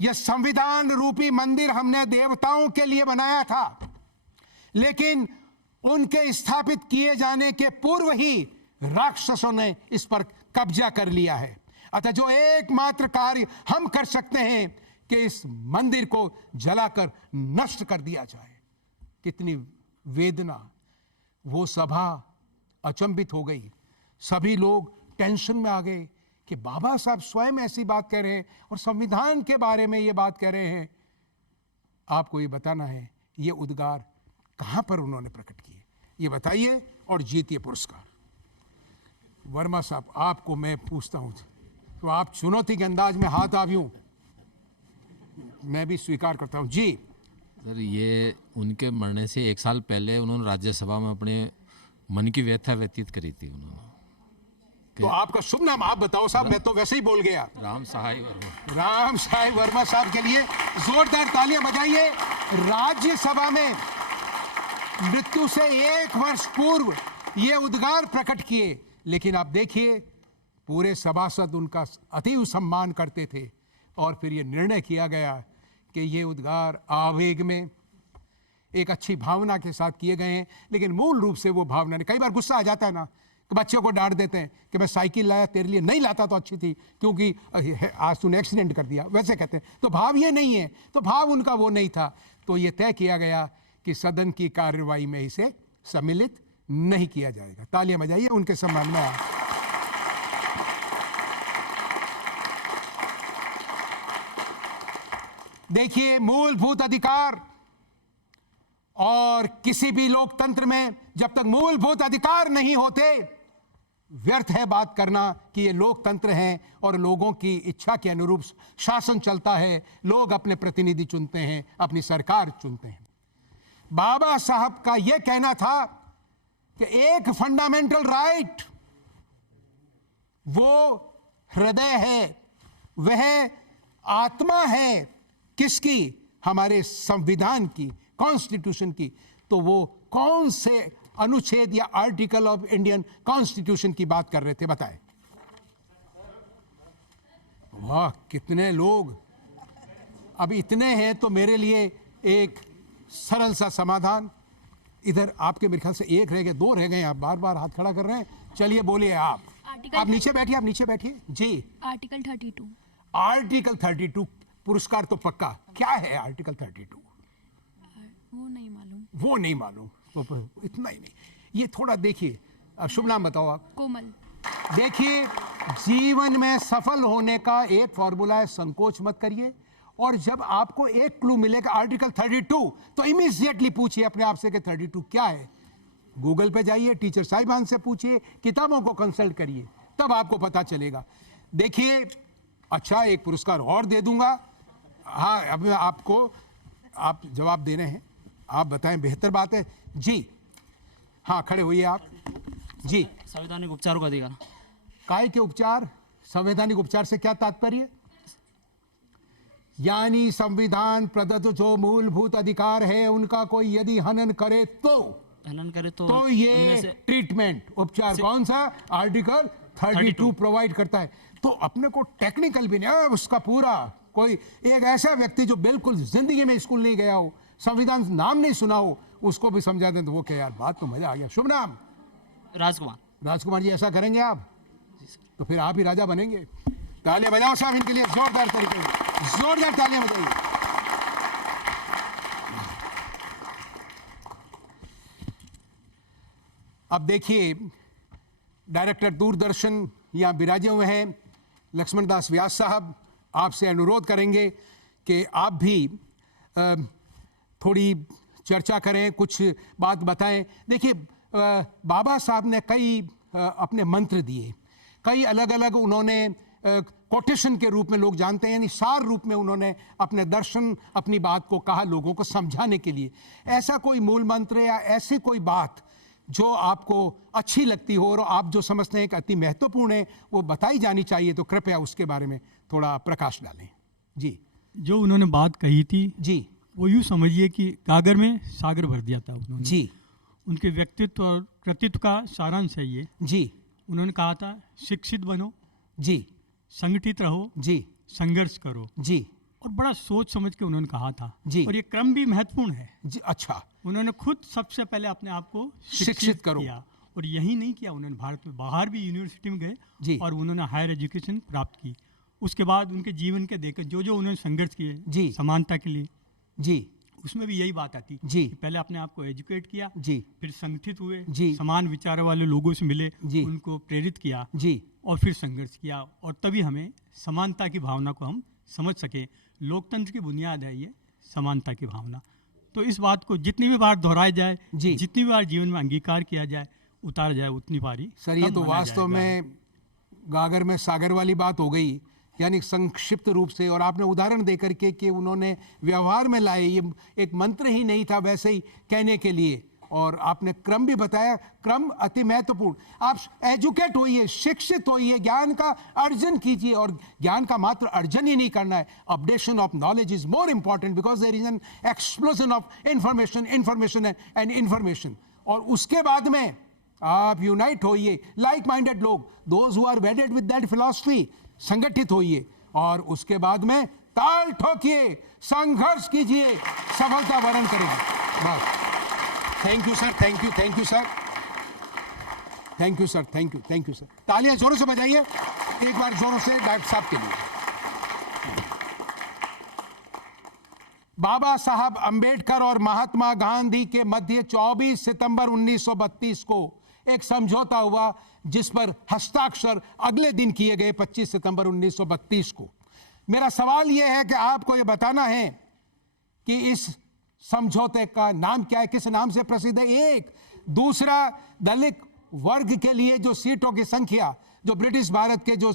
यह संविधान रूपी मंदिर हमने देवताओं के लिए बनाया था, लेकिन उनके स्थापित किए जाने के पूर्व ही राक्षसों ने इस पर कब्जा कर लिया है। अतः जो एकमात्र कार्य हम कर सकते हैं कि इस मंदिर को जलाकर नष्ट कर दिया जाए। कितनी वेदना। वो सभा अचंभित हो गई, सभी लोग टेंशन में आ गए कि बाबा साहब स्वयं ऐसी बात कह रहे हैं और संविधान के बारे में ये बात कह रहे हैं। आपको ये बताना है ये उद्गार कहां पर उन्होंने प्रकट किए, ये बताइए और जीतिए पुरस्कार। वर्मा साहब, आपको मैं पूछता हूं तो आप चुनौती के अंदाज में हाथ आव्यूं, मैं भी स्वीकार करता हूं जी। सर, ये उनके मरने से 1 साल पहले उन्होंने राज्यसभा में अपने मन की व्यथा व्यतीत करी थी उन्होंने। तो आपका शुभ नाम आप बताओ साहब, मैं तो वैसे ही बोल गया। राम सहाय वर्मा। राम सहाय वर्मा साहब के लिए जोरदार तालियां बजाइए। राज्यसभा में मृत्यु से 1 वर्ष पूर्व ये उद्गार प्रकट किए, लेकिन आप देखिए पूरे सभासद उनका अति सम्मान करते थे और फिर ये निर्णय किया गया कि ये उद्गार आवेग में एक अच्छी भावना के साथ किए गए हैं, लेकिन मूल रूप से वो भावना नहीं। कई बार गुस्सा आ जाता है ना कि बच्चों को डांट देते हैं कि मैं साइकिल लाया तेरे लिए, नहीं लाता तो अच्छी थी क्योंकि आज तूने एक्सीडेंट कर दिया, वैसे कहते हैं। तो भाव ये नहीं है, तो भाव उनका वो नहीं था। तो ये तय किया गया कि सदन की कार्यवाही में इसे सम्मिलित नहीं किया जाएगा। तालियां बजाइए उनके सम्मान में। देखिए, मूलभूत अधिकार और किसी भी लोकतंत्र में जब तक मूलभूत अधिकार नहीं होते, व्यर्थ है बात करना कि ये लोकतंत्र है और लोगों की इच्छा के अनुरूप शासन चलता है, लोग अपने प्रतिनिधि चुनते हैं, अपनी सरकार चुनते हैं। बाबा साहब का यह कहना था कि एक फंडामेंटल राइट वो हृदय है, वह आत्मा है किसकी? हमारे संविधान की, कॉन्स्टिट्यूशन की। तो वो कौन से अनुच्छेद या आर्टिकल ऑफ इंडियन कॉन्स्टिट्यूशन की बात कर रहे थे, बताएं। वाह, कितने लोग। अब इतने हैं तो मेरे लिए एक सरल सा समाधान। इधर आपके मेरे ख्याल से 1 रह गए, 2 रह गए, आप बार बार हाथ खड़ा कर रहे हैं। चलिए बोलिए आप नीचे बैठिए, आप नीचे बैठिए जी। आर्टिकल 32। आर्टिकल 32 पुरस्कार तो पक्का। क्या है आर्टिकल 32? वो नहीं मालूम। वो नहीं मालूम, तो इतना ही नहीं। ये थोड़ा देखिए। अब शुभ नाम बताओ आप। कोमल। देखिए, जीवन में सफल होने का एक फॉर्मूला है, संकोच मत करिए। और जब आपको एक क्लू मिलेगा आर्टिकल 32, तो इमीडिएटली पूछिए अपने आप से कि 32 क्या है। गूगल पे जाइए, टीचर साहिबान से पूछिए, किताबों को कंसल्ट करिए, तब आपको पता चलेगा। देखिए, अच्छा एक पुरस्कार और दे दूंगा। हाँ, अब आपको, आप जवाब दे रहे हैं, आप बताएं, बेहतर बात है जी। हाँ, खड़े होइए आप जी। संवैधानिक उपचारों का अधिकार। काय के उपचार? संवैधानिक उपचार से क्या तात्पर्य? यानी संविधान प्रदत्त जो मूलभूत अधिकार है उनका कोई यदि हनन करे तो ये ट्रीटमेंट उपचार कौन सा आर्टिकल 32 प्रोवाइड करता है। तो अपने को टेक्निकल भी नहीं, उसका पूरा कोई एक ऐसा व्यक्ति जो बिल्कुल जिंदगी में स्कूल नहीं गया हो, संविधान नाम नहीं सुना हो, उसको भी समझा दें तो वो क्या यार बात तो मजा आ गया। शुभ नाम राजकुमार जी, ऐसा करेंगे आप तो फिर आप ही राजा बनेंगे। तालियां बजाओ साहब इनके लिए, जोरदार तरीके से जोरदार तालियां बजाइए। अब देखिए डायरेक्टर दूरदर्शन यहाँ विराजे हुए हैं लक्ष्मण दास व्यास साहब, आपसे अनुरोध करेंगे कि आप भी थोड़ी चर्चा करें, कुछ बात बताएं। देखिए बाबा साहब ने कई अपने मंत्र दिए, कई अलग अलग उन्होंने कोटेशन के रूप में लोग जानते हैं, यानी सार रूप में उन्होंने अपने दर्शन अपनी बात को कहा लोगों को समझाने के लिए। ऐसा कोई मूल मंत्र या ऐसी कोई बात जो आपको अच्छी लगती हो और आप जो समझते हैं कि अति महत्वपूर्ण है वो बताई जानी चाहिए, तो कृपया उसके बारे में थोड़ा प्रकाश डालें। जी, जो उन्होंने बात कही थी जी, वो यूँ समझिए कि गागर में सागर भर दिया था उन्होंने। जी, उनके व्यक्तित्व और कृतित्व का सारांश है ये। जी, उन्होंने कहा था शिक्षित बनो, जी, संगठित रहो, जी, संघर्ष करो, जी, और बड़ा सोच समझ के उन्होंने कहा था जी। और ये क्रम भी महत्वपूर्ण है जी। अच्छा, उन्होंने खुद सबसे पहले अपने आप को शिक्षित करो किया, और यही नहीं किया, उन्होंने भारत में बाहर भी यूनिवर्सिटी में गए और उन्होंने हायर एजुकेशन प्राप्त की। उसके बाद उनके जीवन के देखकर जो जो उन्होंने संघर्ष किए जी समानता के लिए जी, उसमें भी यही बात आती जी कि पहले अपने आप को एजुकेट किया जी, फिर संगठित हुए जी, समान विचारों वाले लोगों से मिले जी, उनको प्रेरित किया जी, और फिर संघर्ष किया, और तभी हमें समानता की भावना को हम समझ सके। लोकतंत्र की बुनियाद है ये समानता की भावना। तो इस बात को जितनी भी बार दोहराया जाए, जितनी बार जीवन में अंगीकार किया जाए, उतारा जाए, उतनी बारी सर ये तो वास्तव में गागर में सागर वाली बात हो गई, यानी संक्षिप्त रूप से, और आपने उदाहरण दे करके कि उन्होंने व्यवहार में लाए, ये एक मंत्र ही नहीं था वैसे ही कहने के लिए, और आपने क्रम भी बताया, क्रम अति महत्वपूर्ण। आप एजुकेट होइए, शिक्षित होइए, ज्ञान का अर्जन कीजिए, और ज्ञान का मात्र अर्जन ही नहीं करना है, updation of knowledge is more important because there is an explosion of information and information. और उसके बाद में आप यूनाइट होइए, लाइक माइंडेड लोग, those who are wedded with that philosophy, संगठित होइए, और उसके बाद में ताल ठोकिए, संघर्ष कीजिए, सफलता वरण करेंगे। बस, thank you sir, thank you sir, thank you sir, thank you sir. तालियां जोरों से बजाइए एक बार, जोरों से डॉक्टर साहब के लिए। बाबा साहब अंबेडकर और महात्मा गांधी के मध्य 24 सितंबर 1932 को एक समझौता हुआ, जिस पर हस्ताक्षर अगले दिन किए गए 25 सितंबर 1932 को। मेरा सवाल यह है कि आपको यह बताना है कि इस समझौते का नाम क्या है, किस नाम से प्रसिद्ध है? एक दूसरा, दलित वर्ग के लिए जो सीटों की संख्या, जो ब्रिटिश भारत के जो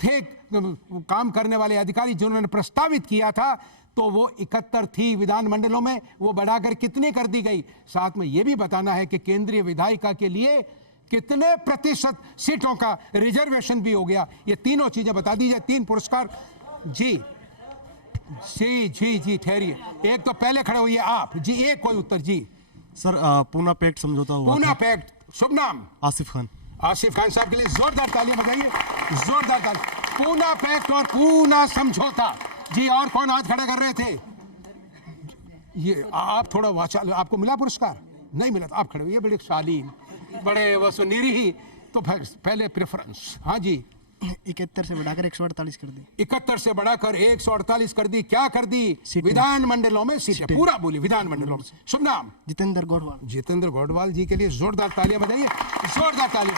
थे काम करने वाले अधिकारी जिन्होंने प्रस्तावित किया था, तो वो 71 थी विधानमंडलों में, वो बढ़ाकर कितनी कर दी गई? साथ में ये भी बताना है कि केंद्रीय विधायिका के लिए कितने प्रतिशत सीटों का रिजर्वेशन भी हो गया। ये तीनों चीजें बता दीजिए, 3 पुरस्कार। जी जी जी जी, ठहरिए, एक तो पहले खड़े हुए आप जी, एक कोई उत्तर जी। सर पूना पैक्ट समझौता हुआ। पूना पैक्ट, शुभ नाम? आसिफ खान। आसिफ खान साहब के लिए जोरदार तालियां बजाइए, जोरदार तालियां। पूना पैक्ट और पूना समझौता जी। और कौन हाथ खड़ा कर रहे थे? ये आप थोड़ा वाचा, आपको मिला पुरस्कार? नहीं मिला, आप खड़े हुए, बड़े शालीन, बड़े वसुनिरी, तो पहले प्रेफरेंस। हाँ जी। 71 से बढ़ाकर 148 कर दी। 71 से बढ़ाकर 148 कर दी। क्या कर दी? विधानमंडलों में सीटें। पूरा बोली, विधानमंडलों में। शुभ नाम? जितेंद्र गौडवाल। जितेंद्र गौडवाल जी के लिए जोरदार तालियां बजाइए, जोरदार तालियां।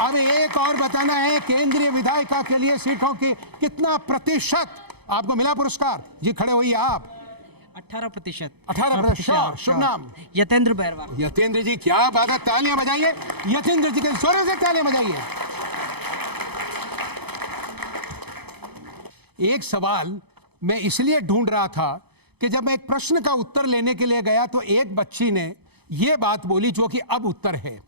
अब एक और बताना है, केंद्रीय विधायिका के लिए सीटों के कितना प्रतिशत आपको मिला पुरस्कार? जी खड़े होइए आप। 18%। 18%। शुभ नाम? यतेंद्र बैरवा। यतेंद्र जी, क्या बात है, तालियां बजाइए यतेंद्र जी के जोरों से, तालियां बजाइए। एक सवाल मैं इसलिए ढूंढ रहा था कि जब मैं एक प्रश्न का उत्तर लेने के लिए गया तो एक बच्ची ने यह बात बोली जो कि अब उत्तर है,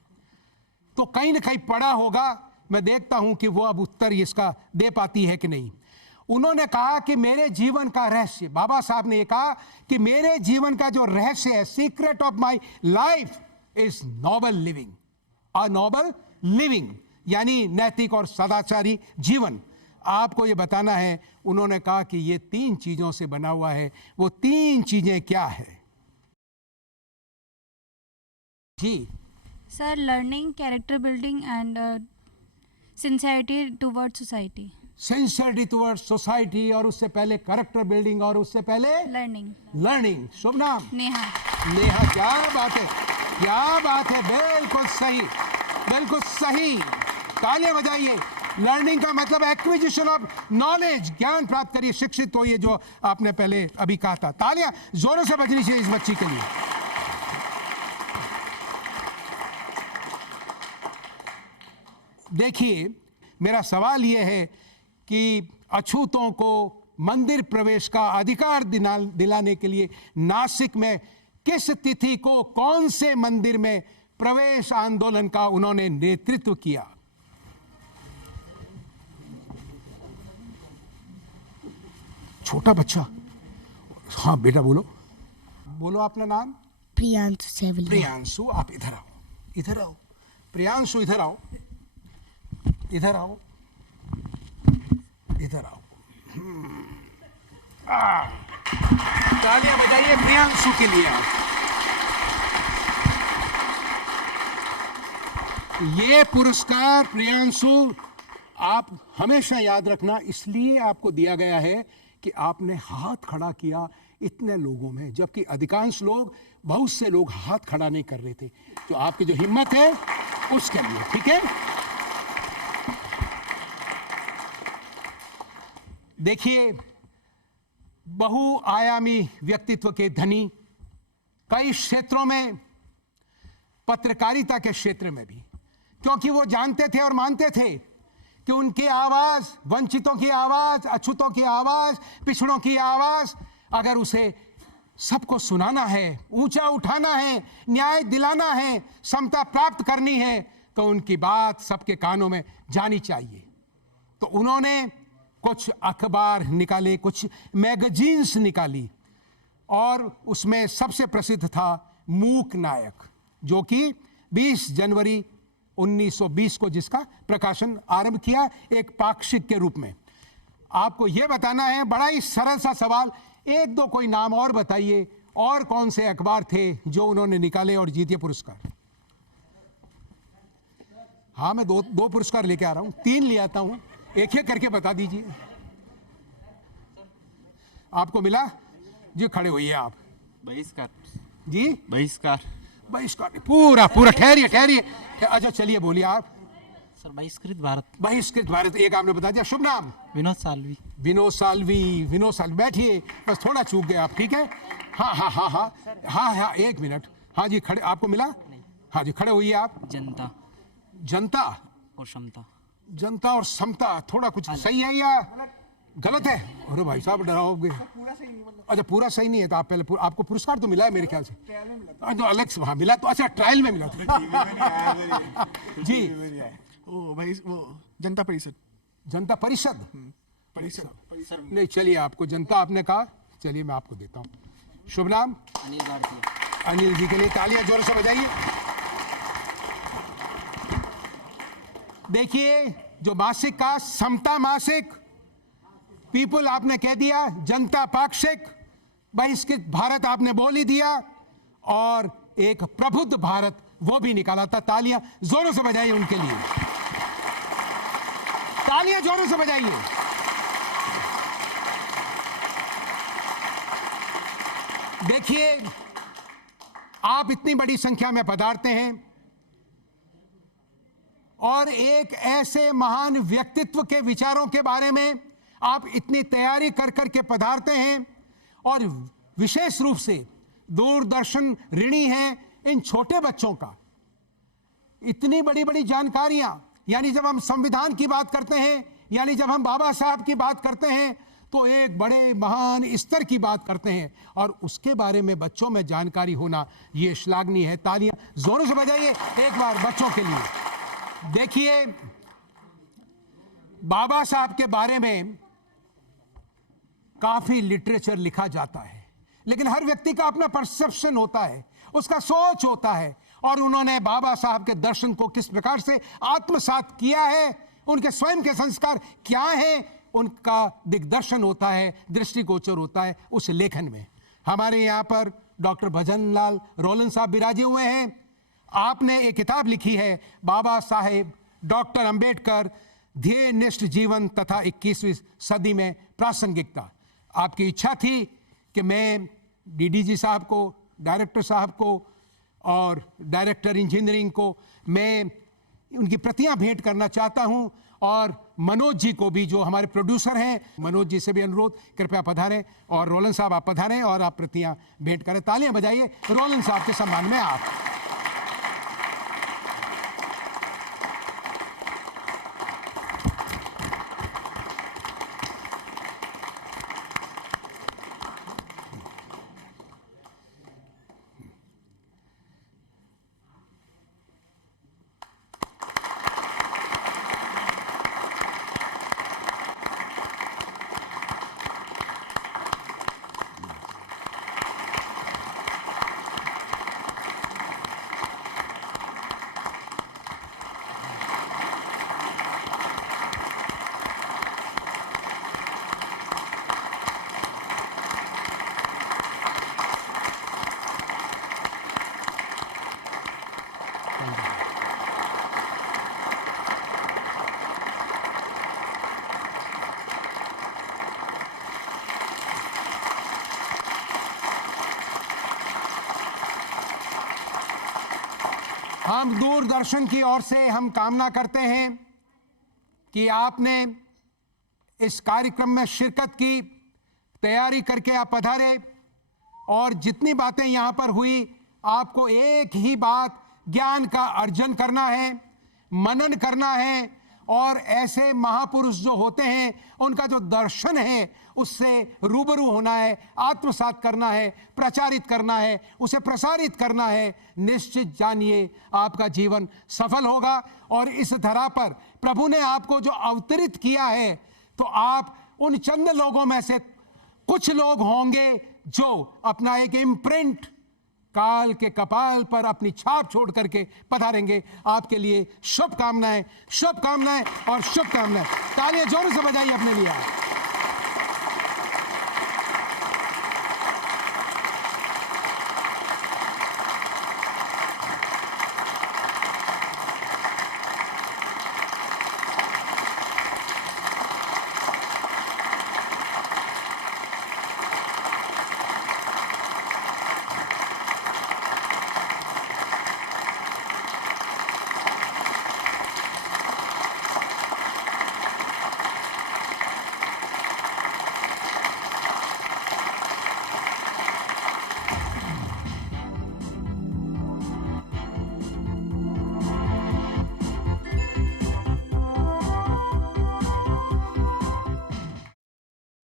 तो कहीं ना कहीं पढ़ा होगा, मैं देखता हूं कि वो अब उत्तर इसका दे पाती है कि नहीं। उन्होंने कहा कि मेरे जीवन का रहस्य, बाबा साहब ने ये कहा कि मेरे जीवन का जो रहस्य है, secret of my life is noble living, a noble living, यानी नैतिक और सदाचारी जीवन। आपको ये बताना है, उन्होंने कहा कि ये 3 चीजों से बना हुआ है। वो 3 चीजें क्या है? जी sir, learning, character building and sincerity toward society. Sincerity toward society, और उससे पहले कैरेक्टर बिल्डिंग, और उससे पहले लर्निंग। शुभ नाम? नेहा। नेहा, क्या बात है, क्या बात है, बिल्कुल सही, बिल्कुल सही, तालियां बजाइए। लर्निंग का मतलब एक्विजिशन ऑफ नॉलेज, ज्ञान प्राप्त करिए, शिक्षित होइए, जो आपने पहले अभी कहा था। तालियां जोरों से बजनी चाहिए इस बच्ची के लिए। देखिए, मेरा सवाल यह है कि अछूतों को मंदिर प्रवेश का अधिकार दिलाने के लिए नासिक में किस तिथि को, कौन से मंदिर में प्रवेश आंदोलन का उन्होंने नेतृत्व किया? छोटा बच्चा, हाँ बेटा बोलो, बोलो अपना नाम। प्रियांशु सेवलिया। प्रियांशु, आप इधर आओ, इधर आओ। प्रियांशु इधर आओ, इधर आओ, इधर आओ। तालियां बजाइए प्रियांशु के लिए। ये पुरस्कार प्रियांशु आप हमेशा याद रखना, इसलिए आपको दिया गया है कि आपने हाथ खड़ा किया इतने लोगों में, जबकि अधिकांश लोग, बहुत से लोग हाथ खड़ा नहीं कर रहे थे। तो आपकी जो हिम्मत है उसके लिए, ठीक है। देखिए, बहुआयामी व्यक्तित्व के धनी, कई क्षेत्रों में, पत्रकारिता के क्षेत्र में भी, क्योंकि वो जानते थे और मानते थे कि उनकी आवाज, वंचितों की आवाज, अछूतों की आवाज, पिछड़ों की आवाज, अगर उसे सबको सुनाना है, ऊंचा उठाना है, न्याय दिलाना है, समता प्राप्त करनी है, तो उनकी बात सबके कानों में जानी चाहिए। तो उन्होंने कुछ अखबार निकाले, कुछ मैगजीन्स निकाली, और उसमें सबसे प्रसिद्ध था मूक नायक, जो कि 20 जनवरी 1920 को जिसका प्रकाशन आरंभ किया, एक पाक्षिक के रूप में। आपको यह बताना है, बड़ा ही सरल सा सवाल, 1-2 कोई नाम और बताइए, और कौन से अखबार थे जो उन्होंने निकाले और जीते पुरस्कार? हाँ, मैं दो पुरस्कार लेके आ रहा हूं, 3 ले आता हूं, एक करके बता दीजिए। आपको मिला जी? खड़े होइए आप। बहिष्कार जी, बहिष्कार बहिष्कार पूरा ठहरिए ठहरिए। अच्छा चलिए बोलिए आप। सर, बहिष्कृत भारत। बहिष्कृत भारत, एक आपने बता दिया। शुभ नाम? विनोद सालवी। विनोद सालवी, विनोद सालवी, बैठिए, बस थोड़ा चूक गए आप, ठीक है। हाँ हाँ हाँ हाँ हाँ हाँ, 1 मिनट। हाँ जी, खड़े, आपको मिला? हाँ जी, खड़े होइए आप। जनता। जनता और समता। जनता और समता, थोड़ा कुछ सही है या गलत है? अरे भाई साहब डराओगे। अच्छा, पूरा सही नहीं है तो आप पहले, आपको पुरस्कार तो मिला है मेरे ख्याल से, जो अलग से वहाँ मिला, तो अच्छा ट्रायल में मिला था। जी, वो जनता परिषद। जनता परिषद, परिषद नहीं, चलिए आपको जनता आपने कहा, चलिए मैं आपको देता हूँ। शुभ नाम? अनिल भारती। अनिल जी के लिए तालियां जोर से बजाइए। देखिए, जो मासिक का समता मासिक, पीपुल आपने कह दिया, जनता पाक्षिक, बहिष्कृत भारत आपने बोल ही दिया, और एक प्रबुद्ध भारत वो भी निकाला था। तालियां जोरों से बजाइए उनके लिए, तालियां जोरों से बजाइए। देखिए, आप इतनी बड़ी संख्या में पधारते हैं और एक ऐसे महान व्यक्तित्व के विचारों के बारे में आप इतनी तैयारी कर करके पधारते हैं, और विशेष रूप से दूरदर्शन ऋणी है इन छोटे बच्चों का। इतनी बड़ी बड़ी जानकारियां, यानी जब हम संविधान की बात करते हैं, यानी जब हम बाबा साहब की बात करते हैं, तो एक बड़े महान स्तर की बात करते हैं, और उसके बारे में बच्चों में जानकारी होना ये श्लाघनीय है। तालियां जोरों से बजाइए एक बार बच्चों के लिए। देखिए, बाबा साहब के बारे में काफी लिटरेचर लिखा जाता है, लेकिन हर व्यक्ति का अपना परसेप्शन होता है, उसका सोच होता है। और उन्होंने बाबा साहब के दर्शन को किस प्रकार से आत्मसात किया है, उनके स्वयं के संस्कार क्या हैं, उनका दिग्दर्शन होता है, दृष्टिगोचर होता है उस लेखन में। हमारे यहाँ पर डॉक्टर भजनलाल रोलन साहब विराजे हुए हैं। आपने एक किताब लिखी है, बाबा साहेब डॉक्टर अंबेडकर, ध्येयनिष्ठ जीवन तथा 21वीं सदी में प्रासंगिकता। आपकी इच्छा थी कि मैं डीडीजी साहब को, डायरेक्टर साहब को और डायरेक्टर इंजीनियरिंग को मैं उनकी प्रतियां भेंट करना चाहता हूं, और मनोज जी को भी, जो हमारे प्रोड्यूसर हैं, मनोज जी से भी अनुरोध, कृपया पधारें, और रोलन साहब आप पधारें और आप प्रतियां भेंट करें। तालियां बजाइए रोलन साहब के सम्मान में। आप हम दूरदर्शन की ओर से हम कामना करते हैं कि आपने इस कार्यक्रम में शिरकत की, तैयारी करके आप पधारे, और जितनी बातें यहाँ पर हुई, आपको एक ही बात, ज्ञान का अर्जन करना है, मनन करना है, और ऐसे महापुरुष जो होते हैं उनका जो दर्शन है उससे रूबरू होना है, आत्मसात करना है, प्रचारित करना है, उसे प्रसारित करना है। निश्चित जानिए आपका जीवन सफल होगा। और इस धरा पर प्रभु ने आपको जो अवतरित किया है, तो आप उन चंद लोगों में से कुछ लोग होंगे जो अपना एक इम्प्रिंट काल के कपाल पर अपनी छाप छोड़ करके पधारेंगे। आपके लिए शुभकामनाएं, शुभकामनाएं और शुभकामनाएं। तालियां जोरों से बजाइए अपने लिए।